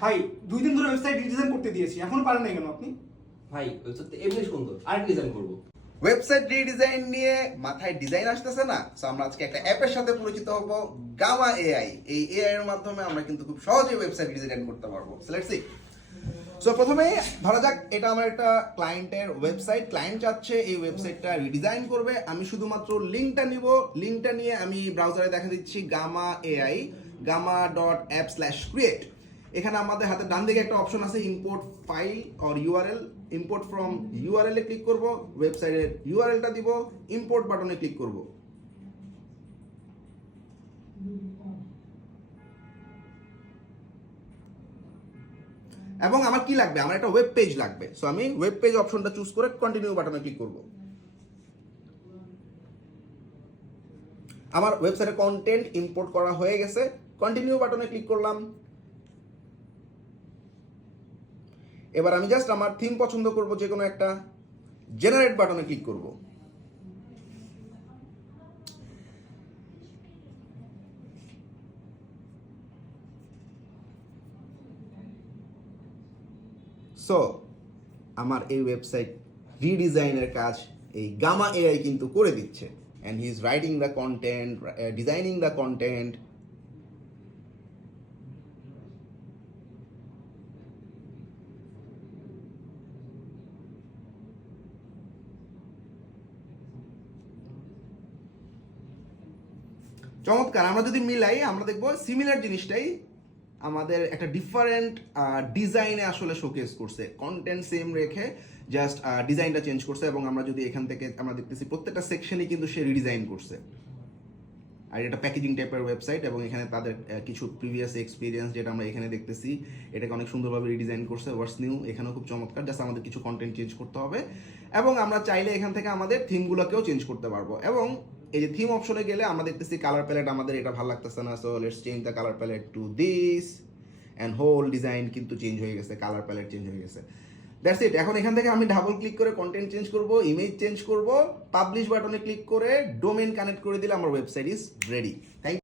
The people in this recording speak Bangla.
ভাই 2 দিন ধরে ওয়েবসাইট রিডিজাইন করতে দিয়েছি, এখনো পারেন না কেন আপনি? ভাই ওয়েবসাইট এমনি সুন্দর, আর ডিজাইন করবো। ওয়েবসাইট রিডিজাইন নিয়ে মাথায় ডিজাইন আসতেছে না, সো আমরা আজকে একটা অ্যাপের সাথে পরিচিত হব, গামা এআই। এই এআই এর মাধ্যমে আমরা কিন্তু খুব সহজেই ওয়েবসাইট ডিজাইন করতে পারবো। Let's see. সো প্রথমে ধরা যাক এটা আমার একটা ক্লায়েন্টের ওয়েবসাইট, ক্লায়েন্ট চাচ্ছে এই ওয়েবসাইটটা রিডিজাইন করবে। আমি শুধুমাত্র লিঙ্কটা নিব, লিঙ্কটা নিয়ে আমি ব্রাউজারে দেখা দিচ্ছি গামা এআই gamma.app/create। এখানে আমাদের হাতে ডান দিকে একটা অপশন আছে import file or URL. Import from URL A click করব, ওয়েবসাইটের ইউআরএলটা দিব, ইম্পোর্ট বাটনে ক্লিক করব। এবং আমার কি লাগবে, আমার একটা ওয়েব পেজ লাগবে। সো আমি ওয়েব পেজ অপশনটা চুজ করে কন্টিনিউ বাটনে ক্লিক করব। আমার ওয়েবসাইটে কন্টেন্ট ইম্পোর্ট করা হয়ে গেছে, কন্টিনিউ বাটনে ক্লিক করলাম। এবার আমি জাস্ট আমার থিম পছন্দ করব, যে কোনো একটা, জেনারেট বাটনে ক্লিক করব। সো আমার এই ওয়েবসাইট রিডিজাইনের কাজ এই গামা এআই কিন্তু করে দিচ্ছে, and he is writing the content, designing the content. চমৎকার। আমরা যদি মিলাই আমরা দেখবো সিমিলার জিনিসটাই আমাদের একটা ডিফারেন্ট ডিজাইনে আসলে শোকেস করছে। কন্টেন্ট সেম রেখে জাস্ট ডিজাইনটা চেঞ্জ করছে, এবং আমরা যদি এখান থেকে আমরা দেখতেছি প্রত্যেকটা সেকশনই কিন্তু সে রিডিজাইন করছে। আর এটা প্যাকেজিং টাইপের ওয়েবসাইট, এবং এখানে তাদের কিছু প্রিভিয়াস এক্সপিরিয়েন্স যেটা আমরা এখানে দেখতেছি, এটাকে অনেক সুন্দরভাবে রিডিজাইন করছে। ওয়াটস নিউ এখানেও খুব চমৎকার, জাস্ট আমাদের কিছু কন্টেন্ট চেঞ্জ করতে হবে, এবং আমরা চাইলে এখান থেকে আমাদের থিমগুলোকেও চেঞ্জ করতে পারবো। এবং এই যে থিম অপশনে গেলে আমরা দেখতেছি কালার প্যালেট আমাদের এটা ভালো লাগতেছে না, so let's change the colour palette to this, and whole design কিন্তু চেঞ্জ হয়ে গেছে, কালার প্যালেট চেঞ্জ হয়ে গেছে। That's it. এখন এখান থেকে আমি ডাবল ক্লিক করে কন্টেন্ট চেঞ্জ করব, ইমেজ চেঞ্জ করব, পাবলিশ বাটনে ক্লিক করে ডোমেইন কানেক্ট করে দিলে আমার ওয়েবসাইট ইজ রেডি। থ্যাংক